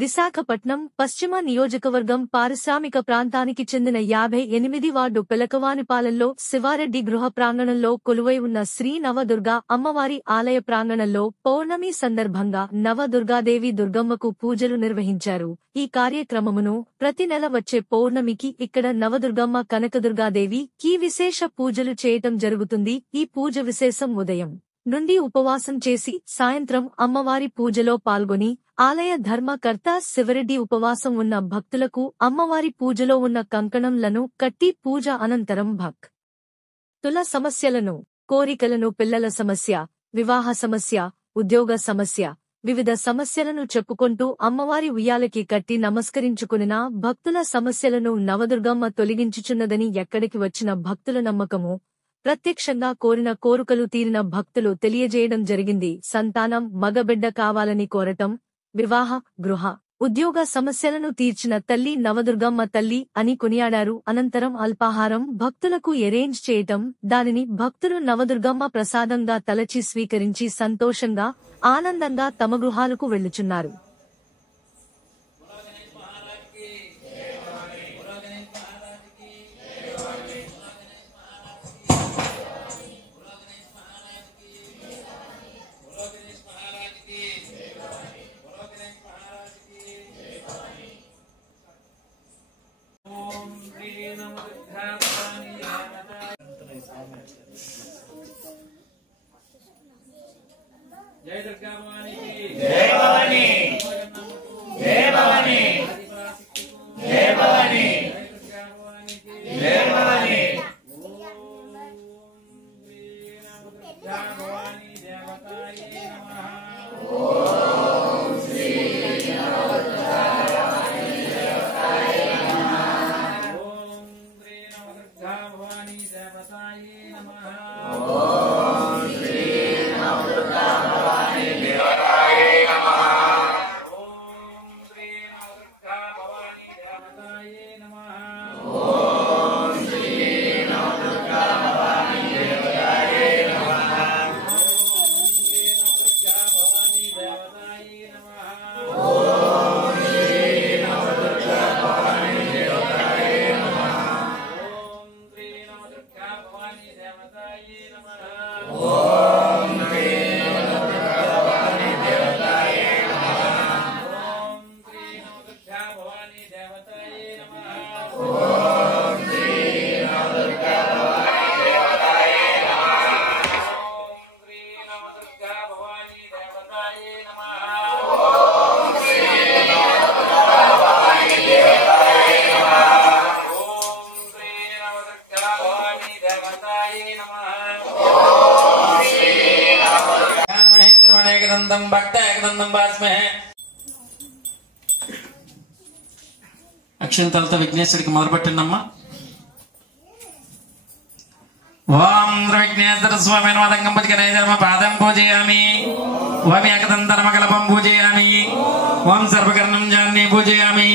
విశాఖపట్నం పశ్చిమ నియోజకవర్గం పారిశ్రామిక ప్రాంతానికి చెందిన 58 వార్డు పెలకవానిపాలెంలో శివారెడ్డి గృహ ప్రాంగణంలో కొలువై ఉన్న శ్రీ నవదుర్గా అమ్మవారి ఆలయ ప్రాంగణంలో పౌర్ణమి సందర్భంగా నవదుర్గాదేవి దుర్గమ్మకు పూజలు నిర్వహించారు. ఈ కార్యక్రమమును ప్రతి నెల వచ్చే పౌర్ణమికి ఇక్కడ నవదుర్గమ్మ కనకదుర్గాదేవి కి విశేష పూజలు చేయటం జరుగుతుంది. ఈ పూజ విశేషం ఉదయం నుండి ఉపవాసం చేసి సాయంత్రం అమ్మవారి పూజలో పాల్గొని ఆలయ ధర్మకర్త శివరెడ్డి ఉపవాసం ఉన్న భక్తులకు అమ్మవారి పూజలో ఉన్న కంకణంలను కట్టి పూజ అనంతరం భక్తుల సమస్యలను, కోరికలను, పిల్లల సమస్య, వివాహ సమస్య, ఉద్యోగ సమస్య, వివిధ సమస్యలను చెప్పుకుంటూ అమ్మవారి ఉయ్యాలకి కట్టి నమస్కరించుకునిన భక్తుల సమస్యలను నవదుర్గమ్మ తొలగించుచున్నదని ఎక్కడికి వచ్చిన భక్తుల నమ్మకము. ప్రత్యక్షంగా కోరిన కోరికలు తీరిన భక్తులు తెలియజేయడం జరిగింది. సంతానం, మగబిడ్డ కావాలని కోరటం, వివాహ, గృహ, ఉద్యోగ సమస్యలను తీర్చిన తల్లి నవదుర్గమ్మ తల్లి అని కొనియాడారు. అనంతరం అల్పాహారం భక్తులకు ఎరేంజ్ చేయటం, దానిని భక్తులు నవదుర్గమ్మ ప్రసాదంగా తలచి స్వీకరించి సంతోషంగా, ఆనందంగా తమ గృహాలకు వెళ్లుచున్నారు. जय दुर्गा भवानी की जय भवानी जय भवानी जय भवानी दुर्गा भवानी की जय भवानी ओम श्री नवदुर्गा भवानी देवताय नमः ओम श्री नवदुर्गा भवानी देवताय नमः ओम श्री नवदुर्गा అక్షంతలతో విఘ్నేశ్వరికి మొదలుపెట్టిందమ్మా. ఓం విఘ్నేశ్వర స్వామి నమదంగం పూజకనేశ్వరమ పాదం పూజయామి. ఓం ఏకదంతరమకల్పం పూజయామి. ఓం సర్వకర్ణం జాన్ని పూజయామి.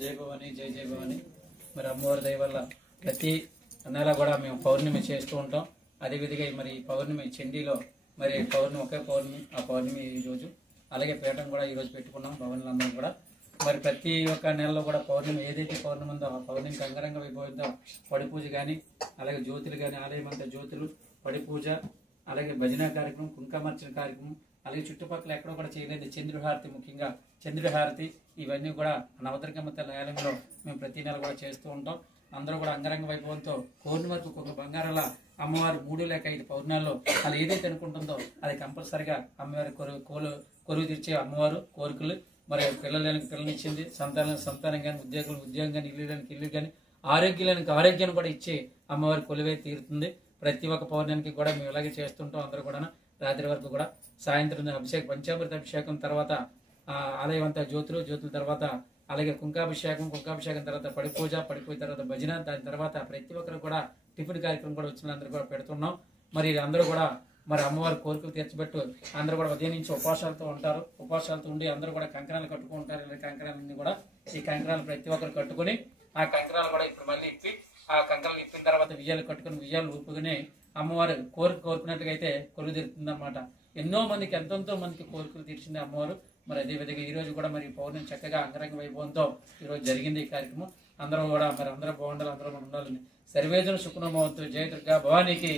జై భవాని జై జై భవాని. మరి అమ్మవారి దయ వల్ల ప్రతి నెల కూడా మేము పౌర్ణమి చేస్తూ ఉంటాం. అదేవిధంగా మరి పౌర్ణమి చండీలో మరి పౌర్ణమి ఒకే పౌర్ణమి, ఆ పౌర్ణమి ఈ రోజు, అలాగే పీఠం కూడా ఈ రోజు పెట్టుకున్నాం భవన్లందరూ కూడా. మరి ప్రతి ఒక్క నెలలో కూడా పౌర్ణమి ఏదైతే పౌర్ణమి ఉందో ఆ పౌర్ణమికి అంగరంగ వైభవిద్దాం. పడి పూజ కానీ, అలాగే జ్యోతులు కానీ, ఆలయం అంతా జ్యోతులు, పడి పూజ, అలాగే భజన కార్యక్రమం, కుంకుమార్చన కార్యక్రమం, అలాగే చుట్టుపక్కల ఎక్కడో కూడా చేయలేదు చంద్రహారతి, ముఖ్యంగా చంద్రహారతి, ఇవన్నీ కూడా నవదుర్గమ్మ తల్లి ఆలయంలో మేము ప్రతి నెల కూడా చేస్తూ ఉంటాం. అందరూ కూడా అంగరంగ వైభవంతో కోరిన వరకు ఒక బంగారాల అమ్మవారు 3 లేక 5 పౌర్ణాల్లో అది ఏదైతే అనుకుంటుందో అది కంపల్సరిగా అమ్మవారి కొరువు తీర్చే అమ్మవారు కోరికలు. మరి పిల్లలకి పిల్లనిచ్చింది, సంతానం కానీ, ఉద్యోగం కానీ, ఇల్లు కానీ, ఆరోగ్యానికి ఆరోగ్యాన్ని కూడా ఇచ్చే అమ్మవారి కొలువే తీరుతుంది. ప్రతి ఒక్క పౌర్ణానికి కూడా మేము ఇలాగే చేస్తుంటాం. అందరూ కూడా రాత్రి వరకు కూడా సాయంత్రం పంచామృత అభిషేకం తర్వాత ఆలయం అంతా జ్యోతుల తర్వాత అలాగే కుంకాభిషేకం తర్వాత పడిపూజ తర్వాత భజన, దాని తర్వాత ప్రతి ఒక్కరు కూడా టిఫిన్ కార్యక్రమం కూడా వచ్చిన అందరూ కూడా పెడుతున్నాం. మరి అందరూ కూడా మరి అమ్మవారి కోరికలు తీర్చిపెట్టు అందరూ కూడా ఉదయం నుంచి ఉపవాసాలతో ఉంటారు. ఉపవాసాలతో ఉండి అందరూ కూడా కంకణాలు కట్టుకుంటారు. కంకణాలన్నీ కూడా ఈ కంకణాలు ప్రతి ఒక్కరు కట్టుకుని ఆ కంకణాలు కూడా ఇప్పుడు మళ్ళీ ఇప్పి ఆ కంకణాలు ఇప్పిన తర్వాత విజయాలు కట్టుకుని విజయాలు ఊపుకుని అమ్మవారు కోరుకున్నట్టుగా అయితే కొలువు తీరుతుంది అనమాట. ఎన్నో మందికి ఎంతో మందికి కోరికలు తీర్చింది అమ్మవారు. మరి అదే విధంగా ఈ రోజు కూడా మరి పౌర్ణమి చక్కగా అంగరంగ వైభవంతో ఈ రోజు జరిగింది ఈ కార్యక్రమం. అందరూ కూడా మరి అందరూ బాగుండాలి, అందరూ ఉండాలని. సర్వేజన సుఖనమవుతూ జయ దుర్గా భవానీకి.